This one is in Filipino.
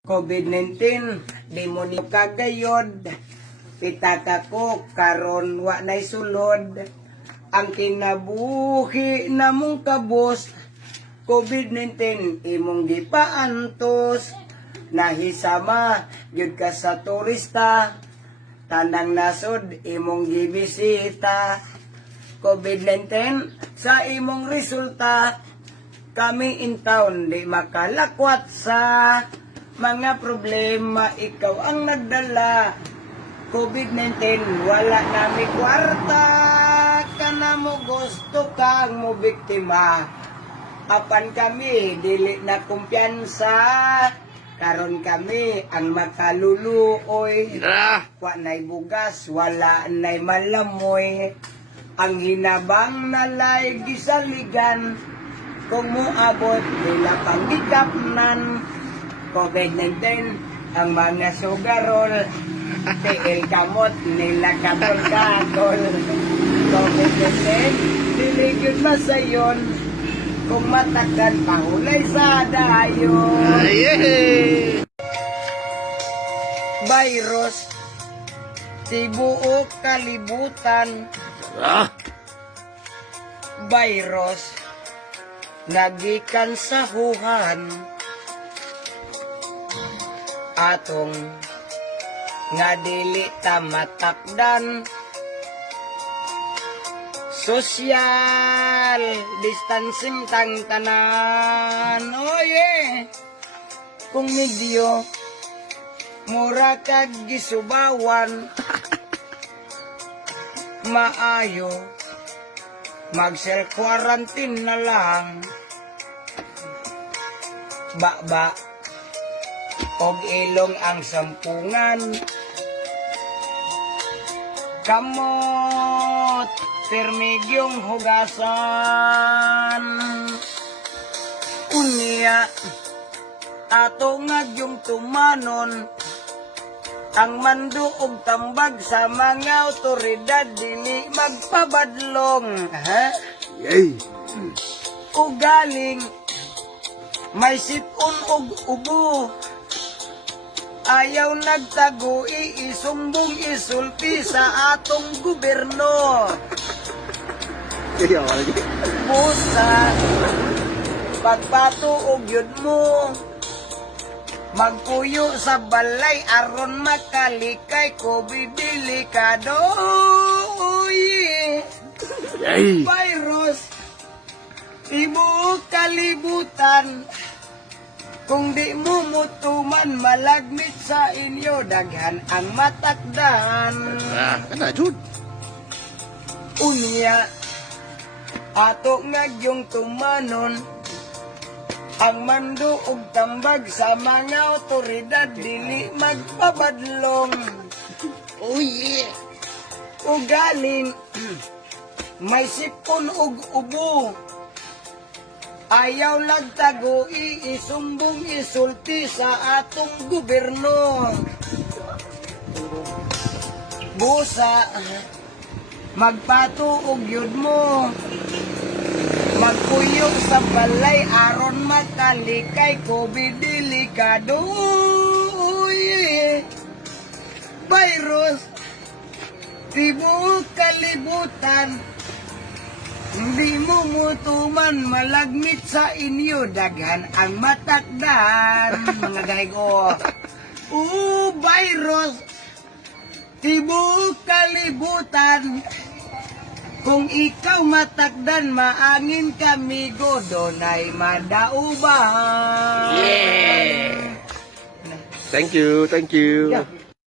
COVID-19, demonyo kagayod, pitaka ko, karon wa na'y sulod, ang kinabuhi na mong kabos, COVID-19, imong gipaantos, nahisama, yun ka sa turista, tanang nasod, imong gibisita, COVID-19, sa imong resulta, kami in town, di makalakwat sa mga problema, ikaw ang nagdala. COVID-19, wala nami kwarta, kana mo gusto kang mo biktima. Apan kami, dili na kumpiyansa, karon kami ang makaluluoy. Wa na'y bugas, wala na'y malamoy. Ang hinabang nalay gisaligan, kung moabot nila panggikapnan. COVID-19, ang mga sugarol, tiil kamot nila katol-katol. COVID-19, diligid masayon, kung matakan pahulay sa dayon. Virus, tibuok kalibutan. Virus, nagikan sa Wuhan. Atong nga dili ta matakdan, social distancing tang tanan. Oh yeah, kung medyo mura kag gisubawan, maayo mag self quarantine na lang. Ba og ilong ang sampungan, kamot permigyong hugasan. Unya ato ngagyong tumanon, ang mando og tambag sa mga otoridad dili magpabadlong. Ugaling may sipon og ubo, ayaw nagtago, iisumbong isulti sa atong gobyerno. Busa, pagpatuog yun mo, magpuyo sa balay aron makalikay, COVID delikado. Virus, ibuok kalibutan. Kung di mo mutuman, malagmit sa inyo, daghan ang matakdan. Unya, ato ngagyong tumanon, ang mando og tambag sa mga otoridad, dili magpabadlong. Ugaling, may sipon og ubo, ayaw nagtago, iisumbong isulti sa atong gobyerno. Busa, magpatuog yun mo, magpuyog sa balay aron makalikay, COVID delikado. Virus, tibuok kalibutan. Hindi mo mutuman, malagmit sa inyo, daghan ang matakdan. Mga gaygo, virus, tibuok kalibutan. Kung ikaw matakdan, maangin kamigo, donay madauban. Thank you, thank you. Yeah.